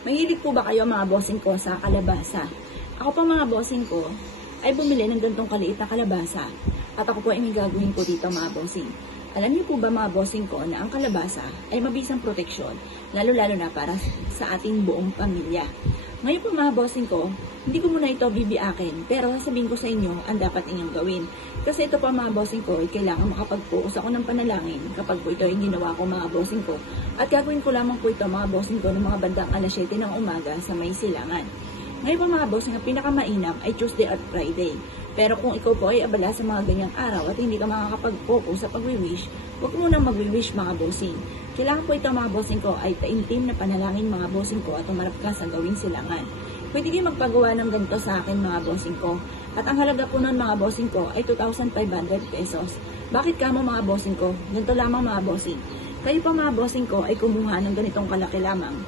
Mahilig po ba kayo mga bossing ko sa kalabasa? Ako pa mga bossing ko ay bumili ng gantong kaliit na kalabasa at ako po ay may gagawin ko dito mga bossing. Alam niyo po ba mga bossing ko na ang kalabasa ay mabisang proteksyon, lalo-lalo na para sa ating buong pamilya. Ngayon po mga bossing ko, hindi ko muna ito bibiakin, pero sasabihin ko sa inyo ang dapat inyong gawin. Kasi ito pa mga bossing ko, ay kailangan makapag-focus ako ng panalangin kapag po ito ay ginawa ko mga bossing ko. At gagawin ko lamang po ito mga bossing ko ng mga bandang alas 7 ng umaga sa may silangan. Ngayon po mga bossing, ang pinakamainam ay Tuesday at Friday. Pero kung ikaw po ay abala sa mga ganyang araw at hindi ka makakapag-focus sa pag-wish, huwag mo nang mag-wish mga bossing. Kailangan po ito mga bossing ko ay taimtim na panalangin mga bossing ko at umarap ka sa gawing silangan. Pwede kayo magpagawa ng ganito sa akin mga bossing ko. At ang halaga po nun mga bossing ko ay 2,500 pesos. Bakit ka mo mga bossing ko? Ganito lamang mga bossing. Kayo pa mga bossing ko ay kumuha ng ganitong kalaki lamang.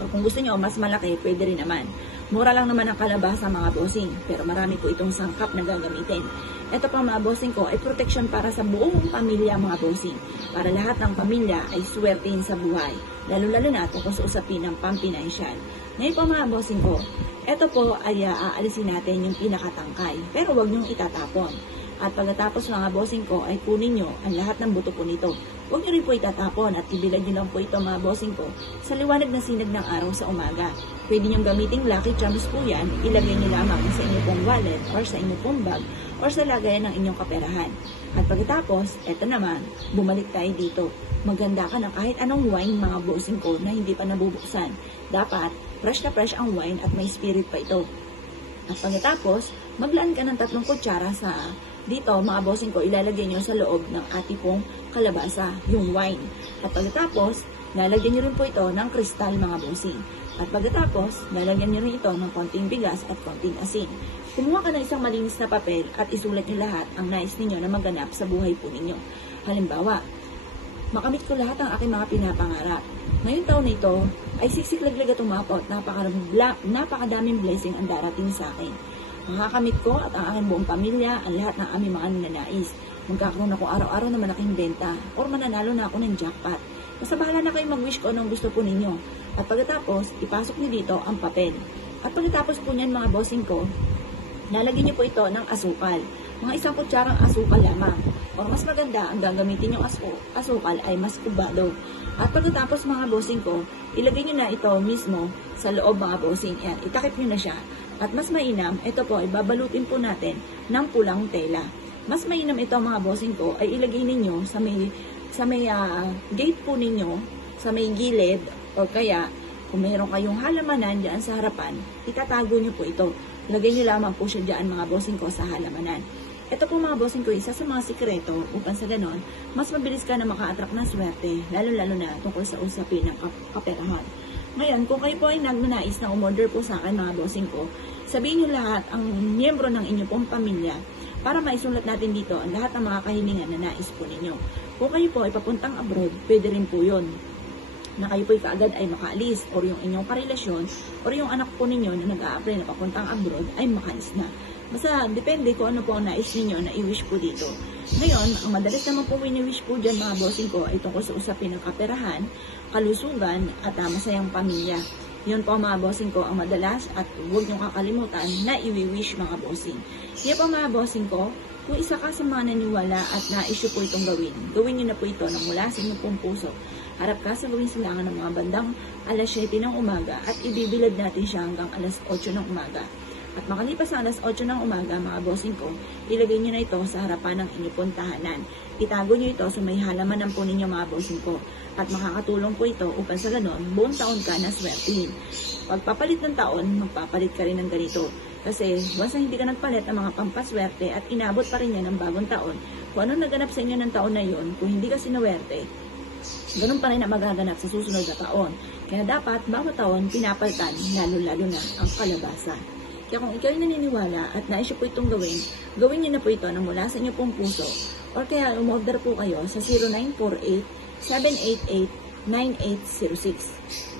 O kung gusto nyo mas malaki, pwede rin naman. Mura lang naman ang kalabasa mga bossing, pero marami po itong sangkap na gagamitin. Ito pa mga bossing ko ay protection para sa buong pamilya mga bossing. Para lahat ng pamilya ay swertein sa buhay. Lalo-lalo na tungkol sa usapin ng pampinansyal. Ngayon po mga bossing ko, ito po ay aalisin natin yung pinakatangkay, pero huwag nyong itatapon. At pagkatapos mga bossing ko ay kunin nyo ang lahat ng buto po nito. Huwag nyo rin po itatapon at ibilad nyo lang po ito mga bossing ko sa liwanag na sinag ng araw sa umaga. Pwede nyo gamitin lucky charms po yan, ilagay nyo lamang sa inyong pong wallet or sa inyong pong bag or sa lagayan ng inyong kaperahan. At pagkatapos, eto naman, bumalik tayo dito. Maganda ka ng kahit anong wine mga bossing ko na hindi pa nabubuksan. Dapat, fresh na fresh ang wine at may spirit pa ito. At pagkatapos, maglaan ka ng 3 kutsara sa dito, mga bossing ko, ilalagay nyo sa loob ng ating pong kalabasa, yung wine. At pagkatapos, lalagyan nyo rin po ito ng kristal, mga bossing. At pagkatapos, lalagyan nyo rin ito ng konting bigas at konting asin. Kumuha ka ng isang malinis na papel at isulat nyo lahat ang nais ninyo na maganap sa buhay po ninyo. Halimbawa, makamit ko lahat ang aking mga pinapangarap. Ngayong taon na ito, ay siksiklaglag at umapot, napakadaming blessing ang darating sa akin. Makakamit ko at ang aking buong pamilya ang lahat ng aming mga ninanais. Magkakaroon ako araw-araw ng malaking benta or mananalo na ako ng jackpot. Basta bahala na kayo mag-wish ko anong gusto po ninyo. At pagkatapos, ipasok niyo dito ang papel. At pagkatapos po niyan mga bossing ko, lalagyan niyo po ito ng asukal. Mga 1 kutsarang asukal lamang. O mas maganda, ang gagamitin yung asukal ay mas kubado. At pagkatapos mga bossing ko, ilagay niyo na ito mismo sa loob mga bossing. Yan, itakip niyo na siya. At mas mainam, ito po ay babalutin po natin ng pulang tela. Mas mainam ito mga bossing ko ay ilagay ninyo sa may gate po ninyo, sa may gilid, o kaya kung mayroon kayong halamanan dyan sa harapan, itatago nyo po ito. Lagay nyo lamang po siya dyan mga bossing ko sa halamanan. Ito po mga bossing ko, isa sa mga sikreto upang sa ganon, mas mabilis ka na maka-attract ng swerte, lalo-lalo na tungkol sa usapin ng kaperahan. Ngayon, kung kayo po ay nagnanais na umorder po sa akin mga bossing ko, sabihin nyo lahat ang miyembro ng inyong pong pamilya para maisulat natin dito ang lahat ng mga kahilingan na nais po ninyo. Kung kayo po ay papuntang abroad, pwede rin po yun na kayo po ay kaagad ay makaalis or yung inyong karelasyon or yung anak po ninyo na nag-a-apply na papuntang abroad ay makaalis na. Basta depende kung ano po ang nais ninyo na i-wish po dito. Ngayon, ang madalas naman po wini-wish po dyan mga bossing ko ay tungkol sa usapin ng kaperahan, kalusugan at masayang pamilya. Yun po mga bossing ko ang madalas at huwag niyong kakalimutan na i-wish mga bossing. Yan po mga bossing ko, kung isa ka sa mga naniwala at na-issue po itong gawin niyo na po ito nang mula sa inyong pong puso. Harap ka sa gawing silangan ng mga bandang alas 7 ng umaga at ibibilad natin siya hanggang alas 8 ng umaga. At makalipas ang alas 8 ng umaga, mga bossing ko, ilagay nyo na ito sa harapan ng inyong pong tahanan. Itago nyo ito sa may halamanan po ninyo mga bossing ko. At makakatulong po ito upang sa ganon, buong taon ka na swertihin. Pagpapalit ng taon, magpapalit ka rin ng ganito. Kasi once na hindi ka nagpalit ng mga pampaswerte at inabot pa rin yan ng bagong taon, kung ano naganap sa inyo ng taon na yun, kung hindi ka sinuwerte, ganun pa rin na magaganap sa susunod na taon. Kaya dapat, bawat taon, pinapalitan, lalo-lalo na ang kalabasa. Kaya kung ikaw ay naniniwala at nais po itong gawin niyo na po ito na mula sa inyong pong puso. Or kaya umorder po kayo sa 0948-788-9806.